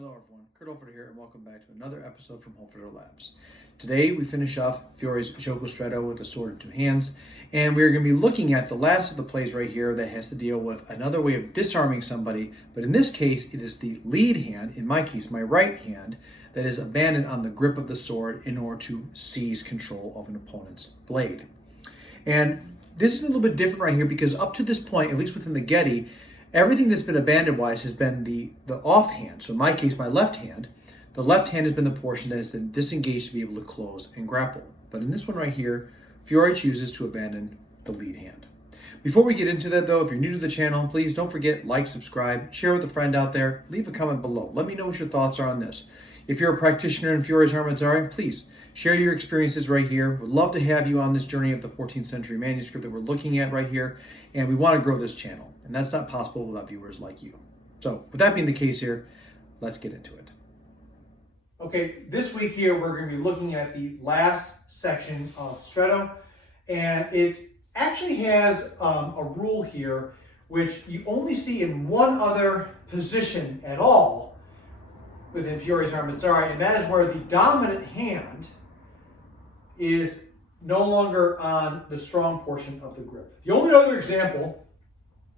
Hello everyone, Kurt Holford here and welcome back to another episode from Holford Labs. Today we finish off Fiore's Gioco Stretto with a sword in two hands, and we're going to be looking at the last of the plays right here that has to deal with another way of disarming somebody, but in this case it is the lead hand, in my case my right hand, that is abandoned on the grip of the sword in order to seize control of an opponent's blade. And this is a little bit different right here because up to this point, at least within the Getty, everything that's been abandoned-wise has been the offhand. So in my case, my left hand, the left hand has been the portion that has been disengaged to be able to close and grapple. But in this one right here, Fiore chooses to abandon the lead hand. Before we get into that though, if you're new to the channel, please don't forget, like, subscribe, share with a friend out there, leave a comment below. Let me know what your thoughts are on this. If you're a practitioner in Fiore's Armazari, please share your experiences right here. We'd love to have you on this journey of the 14th century manuscript that we're looking at right here. And we want to grow this channel. And that's not possible without viewers like you. So with that being the case here, let's get into it. Okay, this week here, we're going to be looking at the last section of Stretto. And it actually has a rule here, which you only see in one other position at all within Fiore's Armazari, and that is where the dominant hand is no longer on the strong portion of the grip. The only other example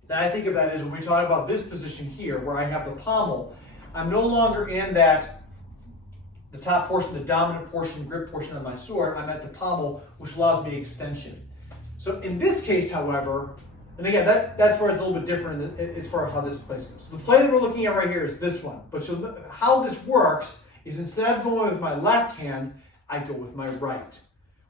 that I think of that is when we talk about this position here, where I have the pommel, I'm no longer in the top portion, the dominant portion, grip portion of my sword. I'm at the pommel, which allows me extension. So in this case, however, and again, that's where it's a little bit different as far as how this place goes. So the play that we're looking at right here is this one. But so how this works is instead of going with my left hand, I go with my right,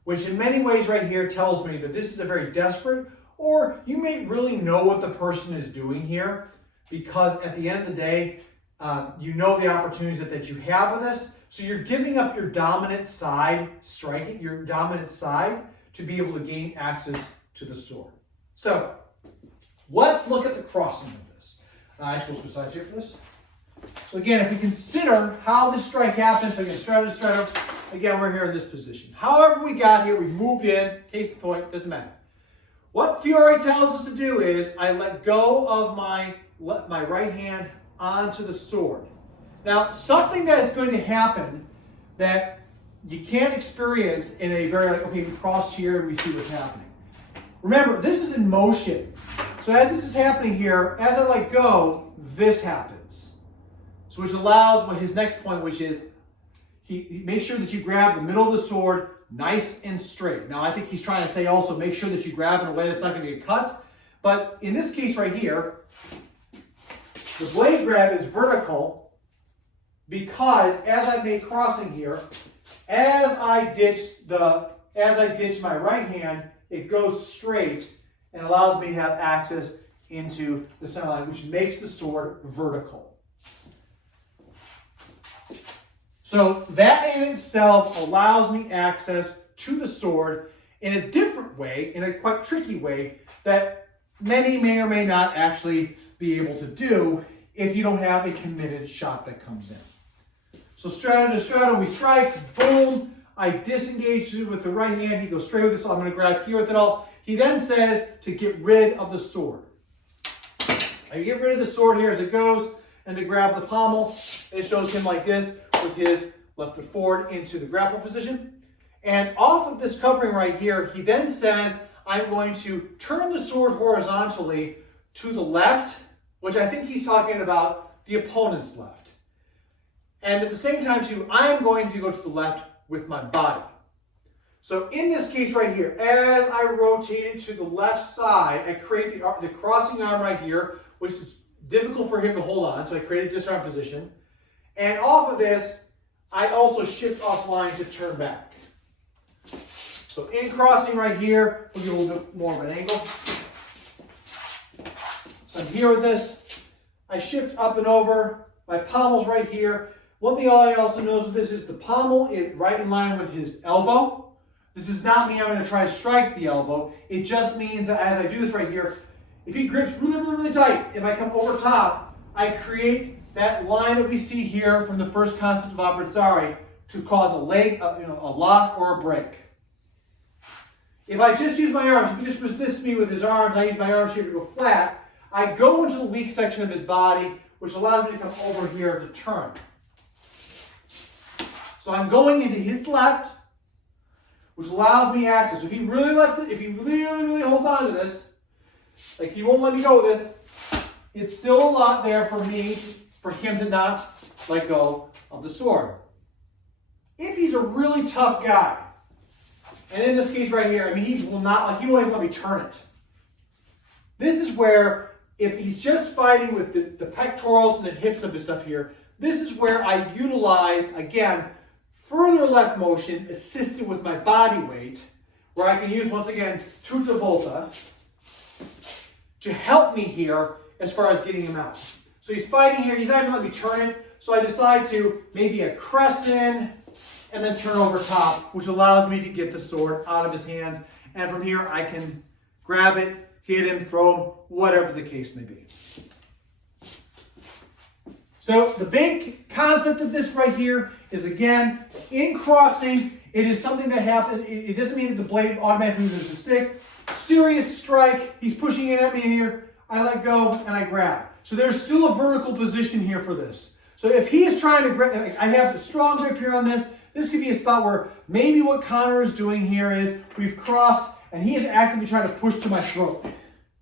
which in many ways right here tells me that this is a very desperate, or you may really know what the person is doing here, because at the end of the day, you know the opportunities that you have with this. So you're giving up your dominant side, striking your dominant side to be able to gain access to the sword. So let's look at the crossing of this. I actually will switch sides here for this. So again, if we consider how this strike happens, so again, Stretto to Stretto, again, we're here in this position. However we got here, we moved in, case in point, doesn't matter. What Fiore tells us to do is I let go of my right hand onto the sword. Now, something that is going to happen that you can't experience in a very, okay, we cross here and we see what's happening. Remember, this is in motion. So as this is happening here, as I let go, this happens. So which allows what his next point, which is he makes sure that you grab the middle of the sword nice and straight. Now, I think he's trying to say also make sure that you grab in a way that's not going to get cut. But in this case right here, the blade grab is vertical because as I make crossing here, as I ditch my right hand, it goes straight and allows me to have access into the center line, which makes the sword vertical. So that in itself allows me access to the sword in a different way, in a quite tricky way, that many may or may not actually be able to do if you don't have a committed shot that comes in. So Stretto to Stretto, we strike, boom, I disengage with the right hand, he goes straight with this, so I'm going to grab here with it all. He then says to get rid of the sword. I get rid of the sword here as it goes, and to grab the pommel, it shows him like this, with his left foot forward into the grapple position. And off of this covering right here, he then says, I'm going to turn the sword horizontally to the left, which I think he's talking about the opponent's left. And at the same time too, I'm going to go to the left with my body. So in this case right here, as I rotate it to the left side, I create the crossing arm right here, which is difficult for him to hold on, so I create a disarm position. And off of this, I also shift offline to turn back. So in crossing right here, we'll get a little bit more of an angle. So I'm here with this. I shift up and over. My pommel's right here. One thing I also notice with this is the pommel is right in line with his elbow. This does not mean I'm going to try to strike the elbow. It just means that as I do this right here, if he grips really, really, really tight, if I come over top, I create that line that we see here from the first concept of Armazari to cause a lock or a break. If I just use my arms, if he just resists me with his arms, I use my arms here to go flat, I go into the weak section of his body, which allows me to come over here to turn. So I'm going into his left, which allows me access. So if he really really holds on to this, like he won't let me go with this, it's still a lot there for him to not let go of the sword. If he's a really tough guy, and in this case right here, I mean, he won't even let me turn it. This is where, if he's just fighting with the pectorals and the hips of his stuff here, this is where I utilize, again, further left motion assisted with my body weight, where I can use, once again, tutta volta to help me here as far as getting him out. So he's fighting here, he's not even letting me turn it, so I decide to maybe a crescent and then turn over top, which allows me to get the sword out of his hands, and from here I can grab it, hit him, throw him, whatever the case may be. So the big concept of this right here is, again, in crossing, it is something that happens. It doesn't mean that the blade automatically moves a stick. Serious strike, he's pushing it at me here, I let go and I grab. So there's still a vertical position here for this. So if he is trying to grab, I have a strong grip here on this, this could be a spot where maybe what Connor is doing here is we've crossed and he is actively trying to push to my throat,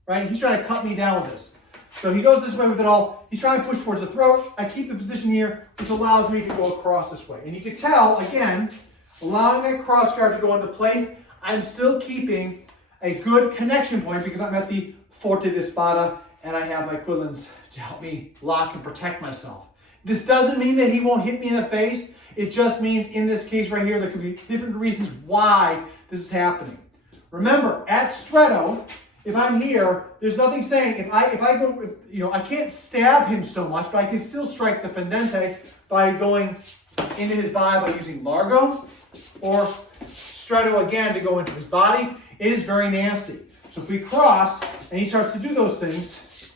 right? He's trying to cut me down with this. So he goes this way with it all. He's trying to push towards the throat. I keep the position here, which allows me to go across this way. And you can tell, again, allowing that cross guard to go into place, I'm still keeping a good connection point because I'm at the forte di spada and I have my quillins to help me lock and protect myself. This doesn't mean that he won't hit me in the face. It just means in this case right here, there could be different reasons why this is happening. Remember, at stretto, if I'm here, there's nothing saying, if I go, I can't stab him so much, but I can still strike the fendente by going into his body by using largo, or stretto again to go into his body. It is very nasty. So if we cross and he starts to do those things,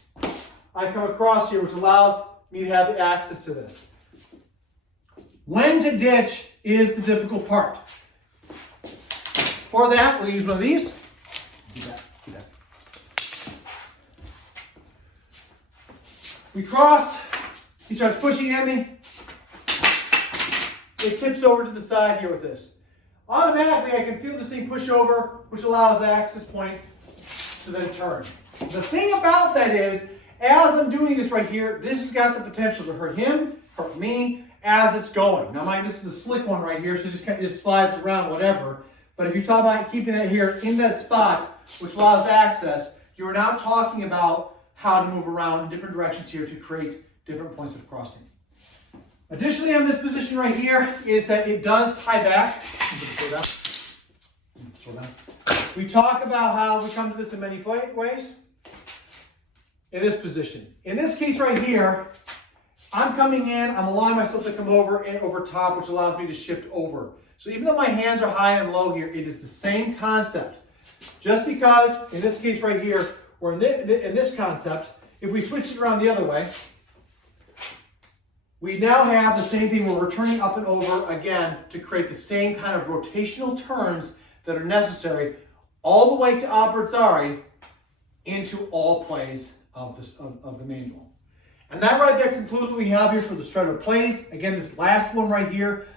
I come across here, which allows me to have the access to this. When to ditch is the difficult part. For that, we'll use one of these. Do that. We cross, he starts pushing at me. It tips over to the side here with this. Automatically, I can feel this thing push over, which allows the access point to then turn. The thing about that is, as I'm doing this right here, this has got the potential to hurt him, hurt me, as it's going. Now mind, this is a slick one right here, so it just slides around, whatever. But if you're talking about keeping it here in that spot, which allows access, you're now talking about how to move around in different directions here to create different points of crossing. Additionally, on this position right here is that it does tie back. We talk about how we come to this in many ways. In this position. In this case right here, I'm coming in, I'm allowing myself to come over and over top, which allows me to shift over. So even though my hands are high and low here, it is the same concept. Just because, in this case right here, or in this concept, if we switch it around the other way, we now have the same thing where we're turning up and over again to create the same kind of rotational turns that are necessary all the way to abbracciare into all plays of the manual. And that right there concludes what we have here for the stretto plays. Again, this last one right here,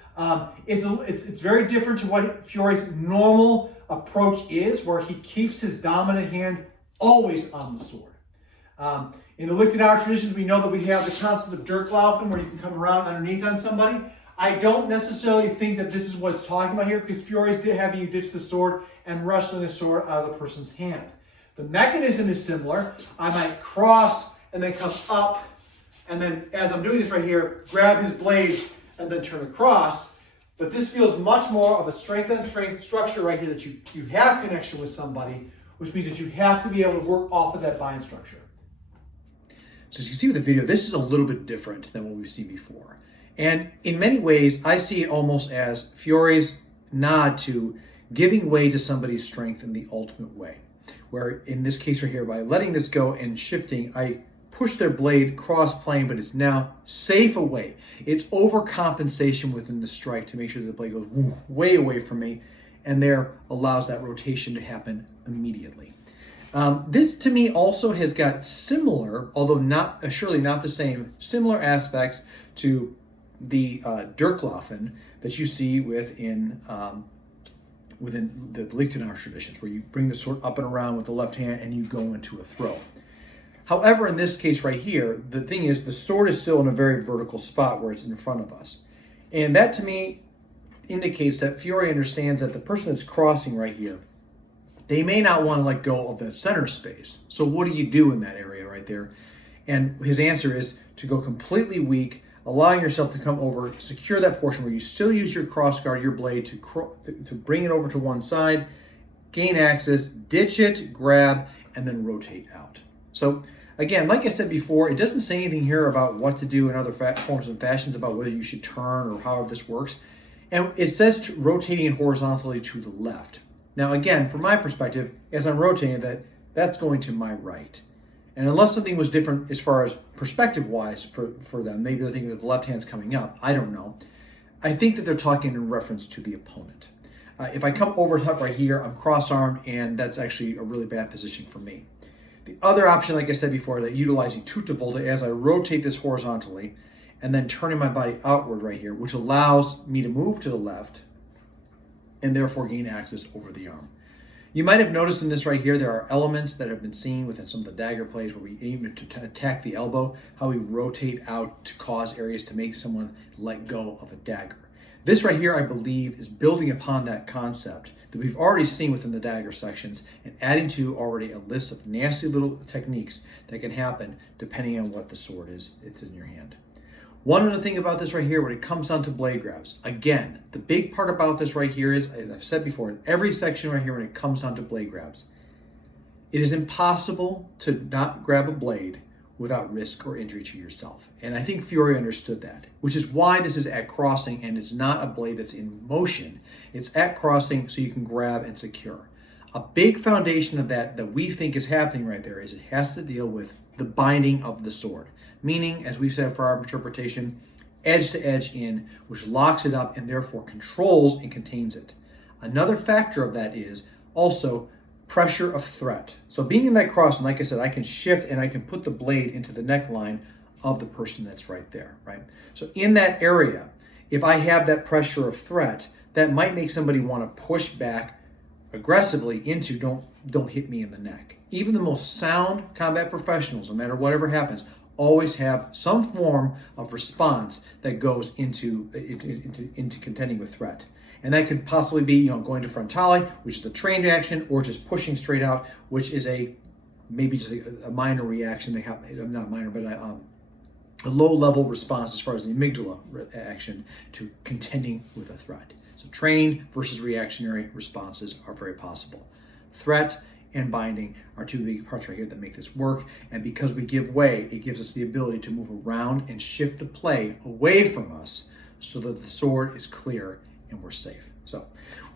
it's very different to what Fiore's normal approach is, where he keeps his dominant hand always on the sword. In the Lichtenauer traditions, we know that we have the concept of Durchlaufen, where you can come around underneath on somebody. I don't necessarily think that this is what it's talking about here, because Fiore's having you ditch the sword and wrestling the sword out of the person's hand. The mechanism is similar. I might cross and then come up, and then as I'm doing this right here, grab his blade and then turn across. But this feels much more of a strength-on-strength structure right here, that you have connection with somebody, which means that you have to be able to work off of that bind structure. So as you see with the video, this is a little bit different than what we've seen before. And in many ways, I see it almost as Fiore's nod to giving way to somebody's strength in the ultimate way. Where in this case right here, by letting this go and shifting, I push their blade cross-plane, but it's now safe away. It's overcompensation within the strike to make sure that the blade goes way away from me, and there allows that rotation to happen immediately. This to me also has got similar, although not surely not the same, similar aspects to the Dirklaufen that you see within the Liechtenstein traditions, where you bring the sword up and around with the left hand and you go into a throw. However, in this case right here, the thing is the sword is still in a very vertical spot where it's in front of us. And that to me indicates that Fiore understands that the person that's crossing right here, they may not want to let go of that center space. So what do you do in that area right there? And his answer is to go completely weak, allowing yourself to come over, secure that portion where you still use your cross guard, your blade, to bring it over to one side, gain access, ditch it, grab, and then rotate out. So again, like I said before, it doesn't say anything here about what to do in other forms and fashions about whether you should turn or how this works. And it says rotating horizontally to the left. Now again, from my perspective, as I'm rotating that's going to my right. And unless something was different as far as perspective-wise for them, maybe they're thinking that the left hand's coming up, I don't know. I think that they're talking in reference to the opponent. If I come over top right here, I'm cross-armed, and that's actually a really bad position for me. The other option, like I said before, that utilizing tutta volta as I rotate this horizontally and then turning my body outward right here, which allows me to move to the left and therefore gain access over the arm. You might have noticed in this right here, there are elements that have been seen within some of the dagger plays where we aim to attack the elbow, how we rotate out to cause areas to make someone let go of a dagger. This right here, I believe, is building upon that concept that we've already seen within the dagger sections and adding to already a list of nasty little techniques that can happen depending on what the sword is it's in your hand. One other thing about this right here, when it comes down to blade grabs, again, the big part about this right here is, as I've said before, in every section right here when it comes down to blade grabs, it is impossible to not grab a blade without risk or injury to yourself. And I think Fiore understood that, which is why this is at crossing and it's not a blade that's in motion. It's at crossing so you can grab and secure. A big foundation of that we think is happening right there is it has to deal with the binding of the sword. Meaning, as we've said for our interpretation, edge to edge in, which locks it up and therefore controls and contains it. Another factor of that is also pressure of threat. So being in that cross, and like I said, I can shift and I can put the blade into the neckline of the person that's right there, right? So in that area, if I have that pressure of threat, that might make somebody want to push back aggressively into don't hit me in the neck. Even the most sound combat professionals, no matter whatever happens, always have some form of response that goes into contending with threat. And that could possibly be, going to frontale, which is a trained action, or just pushing straight out, which is maybe just a minor reaction. They have, not minor, but a low-level response as far as the amygdala action to contending with a threat. So trained versus reactionary responses are very possible. Threat and binding are two big parts right here that make this work. And because we give way, it gives us the ability to move around and shift the play away from us so that the sword is clear and we're safe. So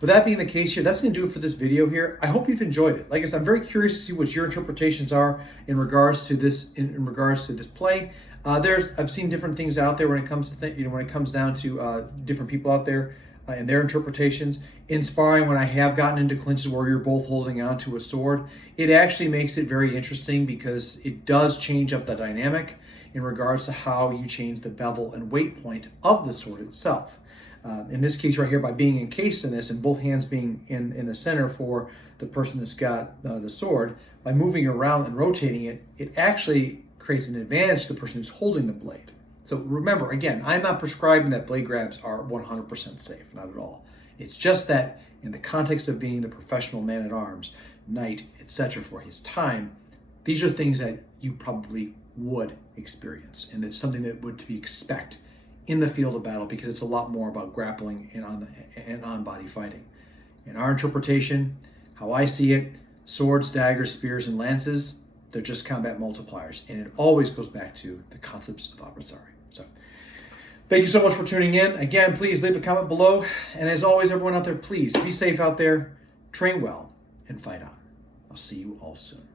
with that being the case here, that's going to do it for this video here. I hope you've enjoyed it. Like I said, I'm very curious to see what your interpretations are in regards to this play. I've seen different things out there when it comes to when it comes down to different people out there and their interpretations. In sparring, when I have gotten into clinches where you're both holding onto a sword, it actually makes it very interesting because it does change up the dynamic in regards to how you change the bevel and weight point of the sword itself. In this case right here, by being encased in this and both hands being in the center for the person that's got the sword, by moving around and rotating it, it actually creates an advantage to the person who's holding the blade. So remember, again, I'm not prescribing that blade grabs are 100% safe, not at all. It's just that in the context of being the professional man-at-arms, knight, etc. for his time, these are things that you probably would experience. And it's something that would be expect in the field of battle because it's a lot more about grappling and on-body fighting. In our interpretation, how I see it, swords, daggers, spears, and lances, they're just combat multipliers. And it always goes back to the concepts of adversary. So thank you so much for tuning in. Again, please leave a comment below. And as always, everyone out there, please be safe out there, train well, and fight on. I'll see you all soon.